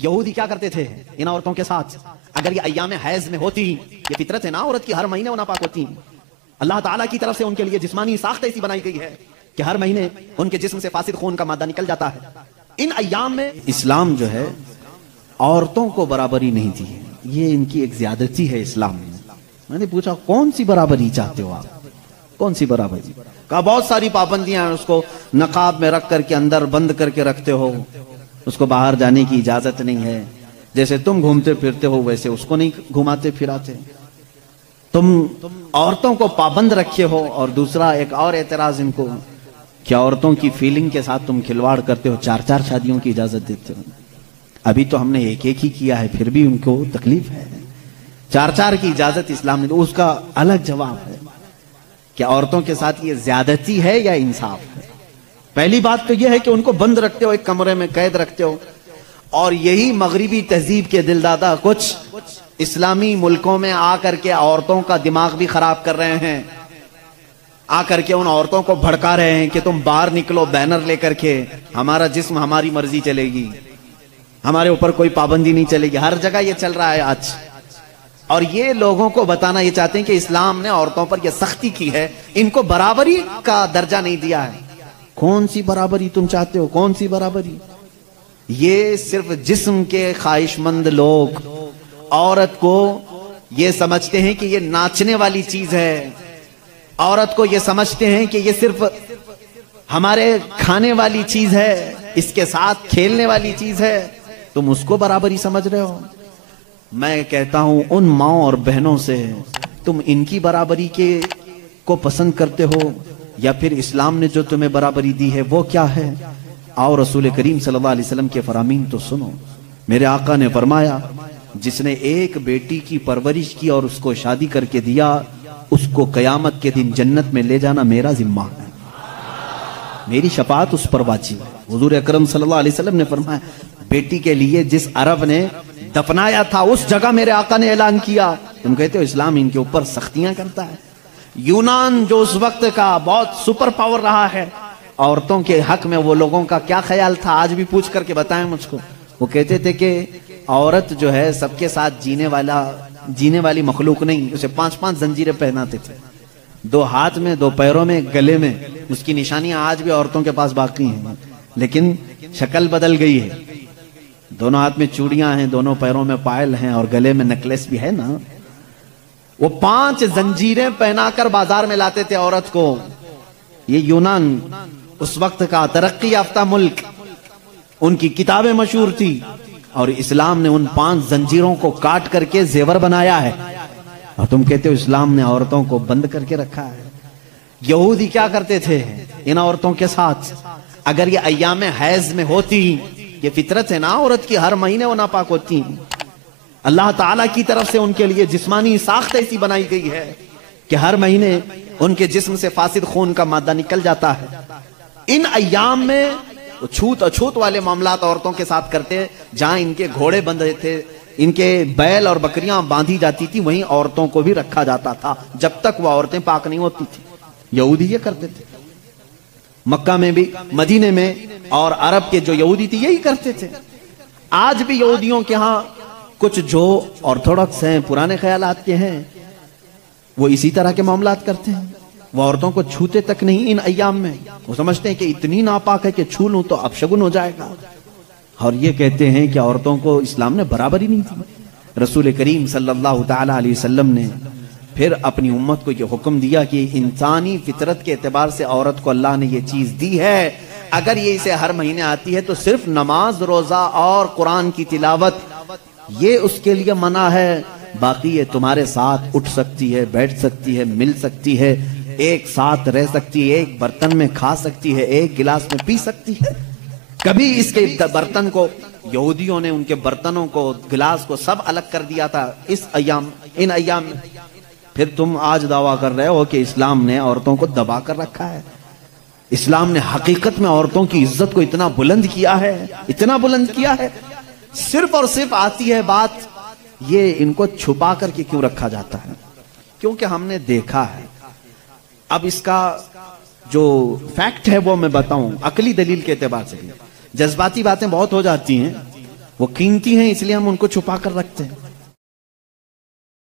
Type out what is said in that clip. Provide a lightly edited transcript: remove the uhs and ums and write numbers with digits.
यहूदी क्या करते थे इन औरतों के साथ? अगर ये अय्याम हैज में होती, ये फितरत है ना औरत की, हर महीने वो नापाक होती। अल्लाह ताला की तरफ से उनके लिए जिस्मानी साख्त ऐसी बनाई गई है कि हर महीने उनके जिस्म से फासिद खून का मादा निकल जाता है। इन अय्याम में इस्लाम जो है औरतों को बराबरी नहीं दी है, ये इनकी एक ज्यादती है इस्लाम में। मैंने पूछा कौन सी बराबरी चाहते हो आप, कौन सी बराबरी? कहा बहुत सारी पाबंदियां हैं, उसको नकाब में रख करके अंदर बंद करके रखते हो, उसको बाहर जाने की इजाजत नहीं है, जैसे तुम घूमते फिरते हो वैसे उसको नहीं घुमाते फिराते, तुम औरतों को पाबंद रखे हो। और दूसरा एक और एतराज इनको कि औरतों की फीलिंग के साथ तुम खिलवाड़ करते हो, 4-4 शादियों की इजाजत देते हो। अभी तो हमने एक ही किया है, फिर भी उनको तकलीफ है। 4-4 की इजाजत इस्लाम ने, तो उसका अलग जवाब है कि औरतों के साथ ये ज्यादती है या इंसाफ है। पहली बात तो यह है कि उनको बंद रखते हो, एक कमरे में कैद रखते हो। और यही मगरिबी तहजीब के दिलदादा कुछ इस्लामी मुल्कों में आकर के औरतों का दिमाग भी खराब कर रहे हैं, आकर के उन औरतों को भड़का रहे हैं कि तुम बाहर निकलो बैनर लेकर के, हमारा जिस्म हमारी मर्जी चलेगी, हमारे ऊपर कोई पाबंदी नहीं चलेगी। हर जगह ये चल रहा है आज। और ये लोगों को बताना ये चाहते हैं कि इस्लाम ने औरतों पर यह सख्ती की है, इनको बराबरी का दर्जा नहीं दिया है। कौन सी बराबरी तुम चाहते हो, कौन सी बराबरी? ये सिर्फ जिस्म के ख्वाहिशमंद लोग औरत को ये समझते हैं कि ये नाचने वाली चीज है, औरत को ये समझते हैं कि ये सिर्फ हमारे खाने वाली चीज है, इसके साथ खेलने वाली चीज है, तुम उसको बराबरी समझ रहे हो। मैं कहता हूं उन माओ और बहनों से, तुम इनकी बराबरी के को पसंद करते हो या फिर इस्लाम ने जो तुम्हें बराबरी दी है वो क्या है? आओ रसूल करीम सल्लल्लाहु अलैहि वसल्लम के फरामीन तो सुनो। मेरे आका ने फरमाया, जिसने एक बेटी की परवरिश की और उसको शादी करके दिया, उसको कयामत के दिन जन्नत में ले जाना मेरा जिम्मा है, मेरी शफाअत उस पर वाजिब है। हुजूर अकरम सल्लल्लाहु अलैहि वसल्लम ने फरमाया, बेटी के लिए जिस अरब ने दफनाया था उस जगह मेरे आका ने ऐलान किया। तुम कहते हो इस्लाम इनके ऊपर सख्तियां करता है। यूनान जो उस वक्त का बहुत सुपर पावर रहा है, औरतों के हक में वो लोगों का क्या ख्याल था, आज भी पूछ करके बताएं मुझको। वो कहते थे कि औरत जो है सबके साथ जीने वाली मखलूक नहीं, उसे 5-5 जंजीरें पहनाते थे, 2 हाथ में, 2 पैरों में, गले में। उसकी निशानियां आज भी औरतों के पास बाकी हैं, लेकिन शक्ल बदल गई है। दोनों हाथ में चूड़ियां हैं, दोनों पैरों में पायल हैं और गले में नेकलेस भी है ना। वो 5 जंजीरें पहनाकर बाजार में लाते थे औरत को। ये यूनान उस वक्त का तरक्की याफ्ता मुल्क, उनकी किताबें मशहूर थी और इस्लाम ने उन 5 जंजीरों को काट करके जेवर बनाया है। और तुम कहते हो इस्लाम ने औरतों को बंद करके रखा है। यहूदी क्या करते थे इन औरतों के साथ? अगर ये अय्याम हैज में होती, ये फितरत है ना औरत की, हर महीने वो नापाक होती। अल्लाह ताला की तरफ से उनके लिए जिस्मानी साख्त ऐसी बनाई गई है कि हर महीने उनके जिस्म से फासिद खून का मादा निकल जाता है। इन अय्याम में छूत अछूत वाले मामलात औरतों के साथ करते, जहां इनके घोड़े बंधे थे, इनके बैल और बकरियां बांधी जाती थी, वहीं औरतों को भी रखा जाता था जब तक वह औरतें पाक नहीं होती थी। यहूदी ये करते थे, मक्का में भी, मदीने में, और अरब के जो यहूदी थे यही करते थे। आज भी यहूदियों के यहां कुछ जो ऑर्थोडॉक्स हैं, पुराने ख्यालात के हैं, वो इसी तरह के मामलात करते हैं। वो औरतों को छूते तक नहीं इन अय्याम में। वो समझते हैं कि इतनी नापाक है कि छू लूं तो अपशगुन हो जाएगा। और ये कहते हैं कि औरतों को इस्लाम ने बराबरी नहीं दी। रसूल करीम सल्लल्लाहु ताला अलैहि वसल्लम ने फिर अपनी उम्मत को ये हुक्म दिया कि इंसानी फितरत के एतबार से औरत को अल्लाह ने ये चीज दी है, अगर ये इसे हर महीने आती है तो सिर्फ नमाज, रोजा और कुरान की तिलावत ये उसके लिए मना है। बाकी ये तुम्हारे साथ उठ सकती है, बैठ सकती है, मिल सकती है, एक साथ रह सकती है, एक बर्तन में खा सकती है, एक गिलास में पी सकती है। कभी इसके बर्तन को यहूदियों ने उनके बर्तनों को, गिलास को सब अलग कर दिया था इस अय्याम, इन अय्याम में। फिर तुम आज दावा कर रहे हो कि इस्लाम ने औरतों को दबा कर रखा है। इस्लाम ने हकीकत में औरतों की इज्जत को इतना बुलंद किया है, इतना बुलंद किया है। सिर्फ और सिर्फ आती है बात, ये इनको छुपा करके क्यों रखा जाता है? क्योंकि हमने देखा है। अब इसका जो फैक्ट है वो मैं बताऊं, अकली दलील के एतबार से। जज्बाती बातें बहुत हो जाती हैं, वो कीमती हैं इसलिए हम उनको छुपा कर रखते हैं।